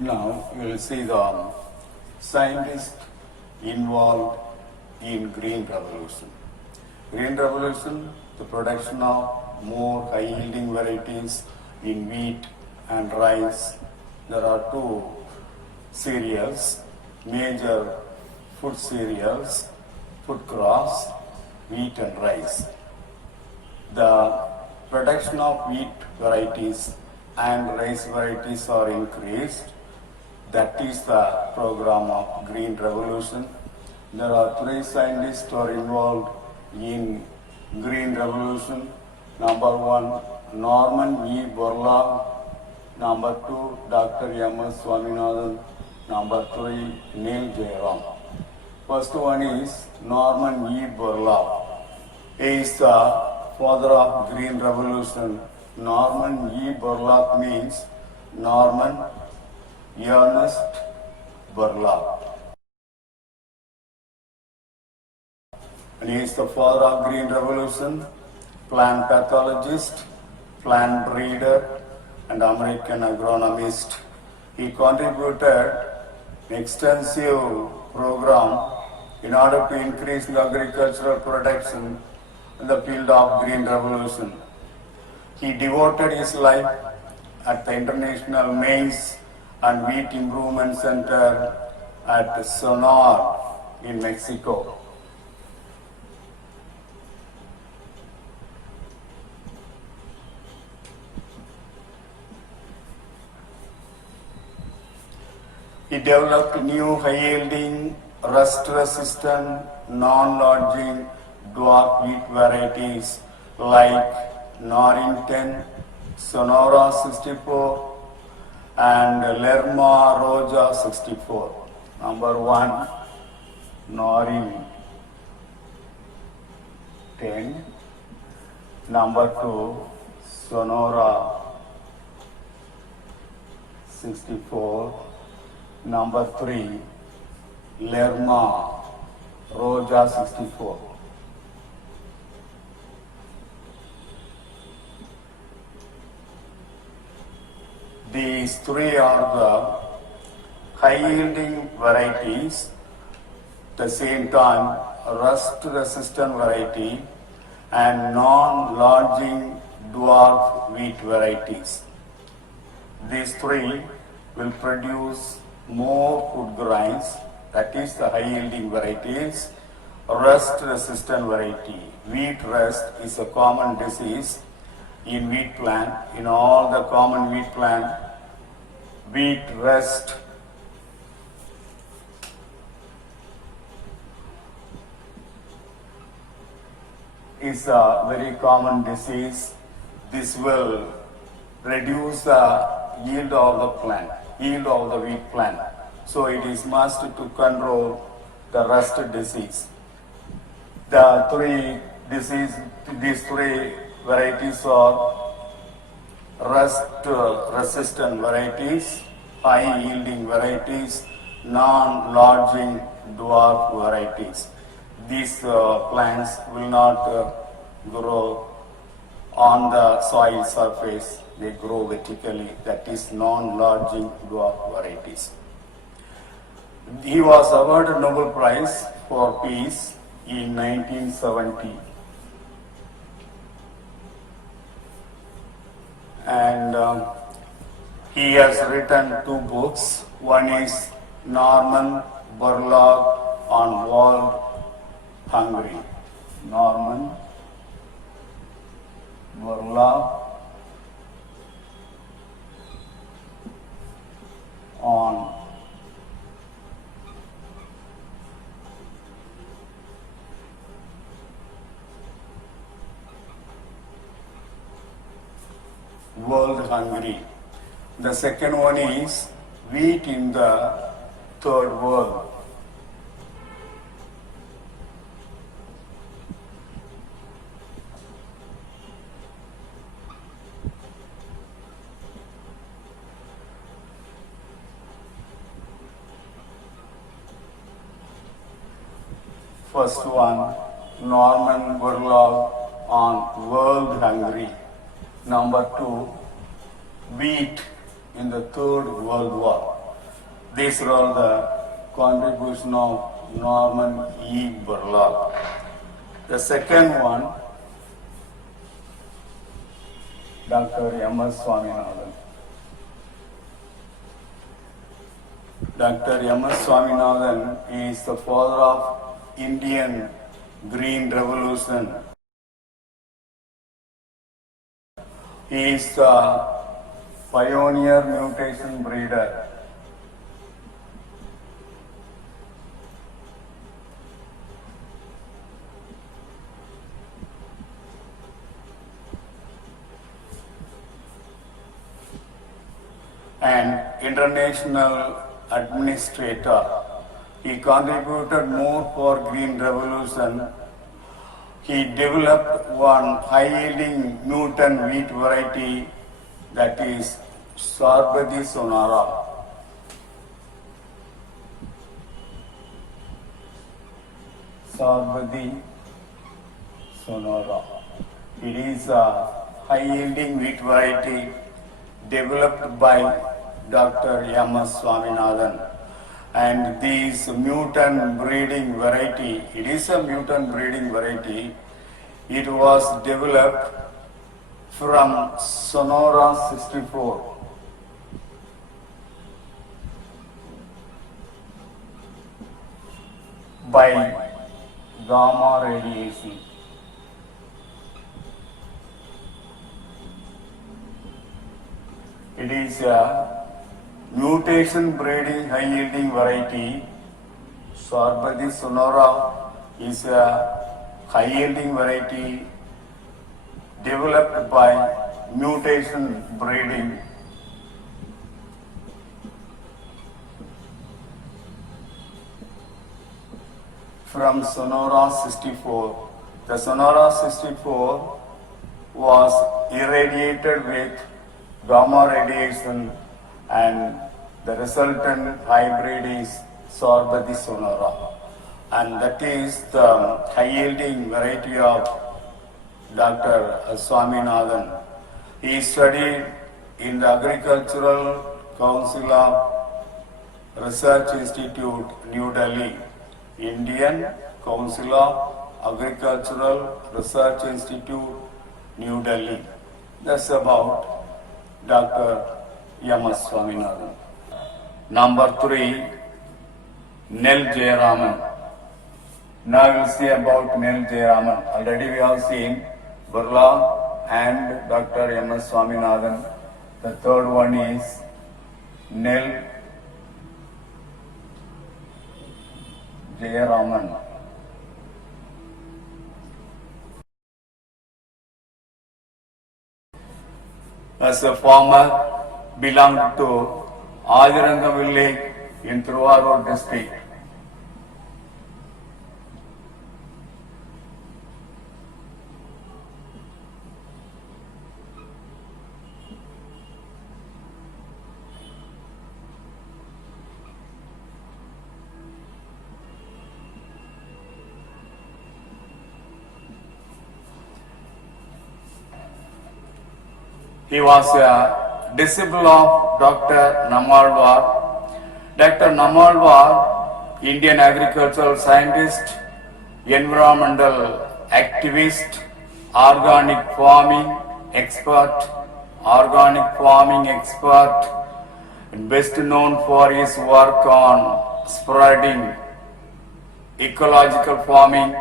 Now you will see the scientists involved in green revolution. Green revolution, the production of more high-yielding varieties in wheat and rice. There are two cereals, major food cereals, food crops, wheat and rice. The production of wheat varieties and rice varieties are increased. That is the program of Green Revolution. There are three scientists who are involved in Green Revolution. Number one, Norman E. Borlaug. Number two, Dr. M.S. Swaminathan. Number three, Neil Jairam. First one is Norman E. Borlaug. He is the father of Green Revolution. Norman E. Borlaug means Norman Ernest Borlaug. And he is the father of Green Revolution, plant pathologist, plant breeder, and American agronomist. He contributed an extensive program in order to increase the agricultural production in the field of Green Revolution. He devoted his life at the International Maize and Wheat Improvement Center at Sonora in Mexico. He developed new high-yielding, rust-resistant, non-lodging dwarf wheat varieties like Norrington, Sonora 64, and Lerma Roja 64. Number one, Norrington. Number two, Sonora 64. Number three, Lerma Roja 64. These three are the high-yielding varieties, at the same time rust-resistant variety and non-lodging dwarf wheat varieties. These three will produce more food grains, that is the high-yielding varieties, rust-resistant variety. Wheat rust is a common disease in wheat plant. In all the common wheat plant, wheat rust is a very common disease. This will reduce the yield of the plant, yield of the wheat plant. So it is must to control the rust disease. These three varieties are rust-resistant varieties, high-yielding varieties, non-lodging dwarf varieties. These plants will not grow on the soil surface, they grow vertically, that is non-lodging dwarf varieties. He was awarded Nobel Prize for Peace in 1970. And he has written two books. One is Norman Borlaug on World Hungry. Norman Borlaug on World Hungry. The second one is Wheat in the Third World. First one, Norman Borlaug on World Hungry. Number two, Wheat in the Third World War. These are all the contribution of Norman E. Borlaug. The second one, Dr. M.S. Swaminathan. Dr. M.S. Swaminathan is the father of Indian Green Revolution. He is the pioneer mutation breeder. And international administrator. He contributed more for Green Revolution. He developed one high-yielding Newton wheat variety, that is Sarvadi Sonara. Sarvadi Sonara. It is a high-yielding wheat variety developed by Dr. M.S. Swaminathan. And this mutant breeding variety, it is a mutant breeding variety. It was developed from Sonora 64. By gamma radiation. It is a mutation breeding high yielding variety. Sarvadi Sonora is a high yielding variety developed by mutation breeding. From Sonora 64. The Sonora 64 was irradiated with gamma radiation, and the resultant hybrid is Sarvadi Sonora, and that is the high-yielding variety of Dr. Swaminathan. He studied in the Agricultural Council of Research Institute, New Delhi, Indian Council of Agricultural Research Institute, New Delhi. That's about Dr. M.S. Swaminathan. Number 3, Nel Jayaraman. Now we'll see about Nel Jayaraman. Already we have seen Borlaug and Dr. M.S. Swaminathan. The third one is Nel Jayaraman. As a farmer, belonged to Adiranga village in Trivandrum district. He was a disciple of Dr. Nammalwar. Dr. Nammalwar, Indian agricultural scientist, environmental activist, organic farming expert, and best known for his work on spreading ecological farming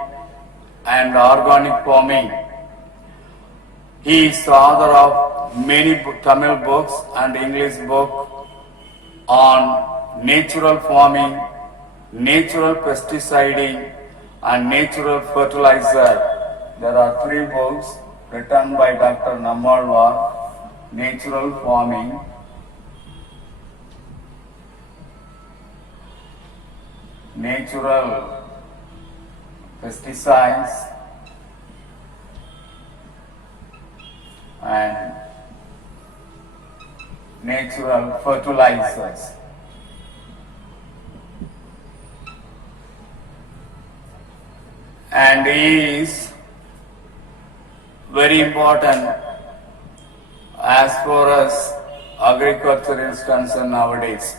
and organic farming. He is the author of many Tamil books and English book on natural farming, natural pesticiding and natural fertilizer. There are 3 books written by Dr. Nammalwar: Natural Farming, Natural Pesticides, and Natural Fertilizers. And he is very important as far as agriculture is concerned nowadays.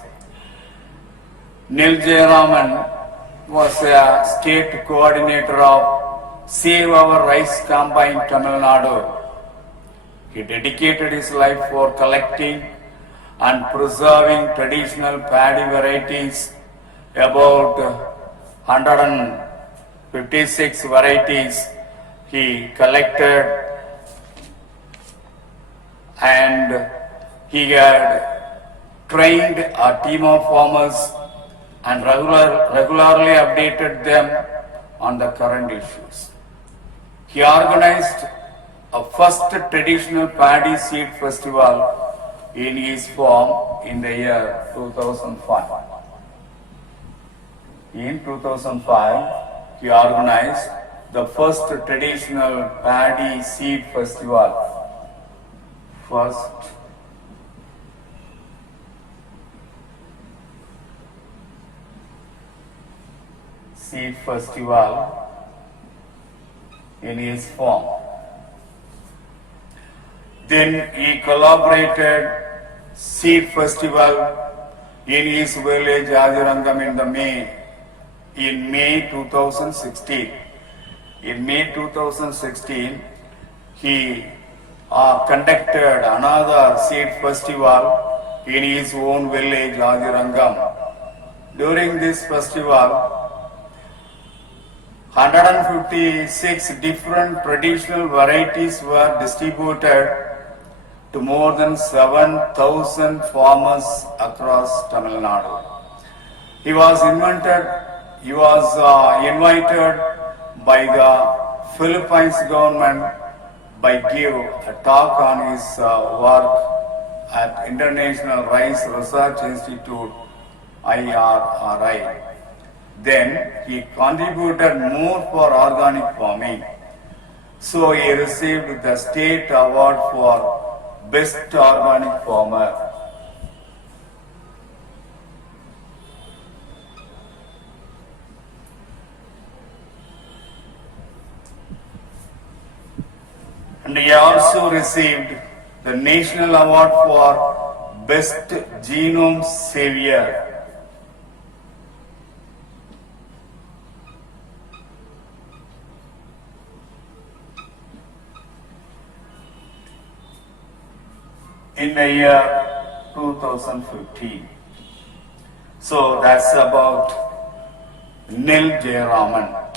Nil Jayaraman was a state coordinator of Save Our Rice campaign in Tamil Nadu. He dedicated his life for collecting and preserving traditional paddy varieties, about 156 varieties he collected, and he had trained a team of farmers and regularly updated them on the current issues. He organized a first traditional paddy seed festival in his farm in the year 2005. In 2005, he organized the first traditional paddy seed festival. First seed festival in his farm. Then he collaborated seed festival in his village Adirangam in May 2016. In May 2016, he conducted another seed festival in his own village Adirangam. During this festival, 156 different traditional varieties were distributed to more than 7,000 farmers across Tamil Nadu. He was invited by the Philippines government by give a talk on his work at International Rice Research Institute IRRI. Then he contributed more for organic farming. So he received the state award for Best Organic Farmer. And he also received the National Award for Best Genome Savior. In the year 2015. So that's about Nil Jayaraman.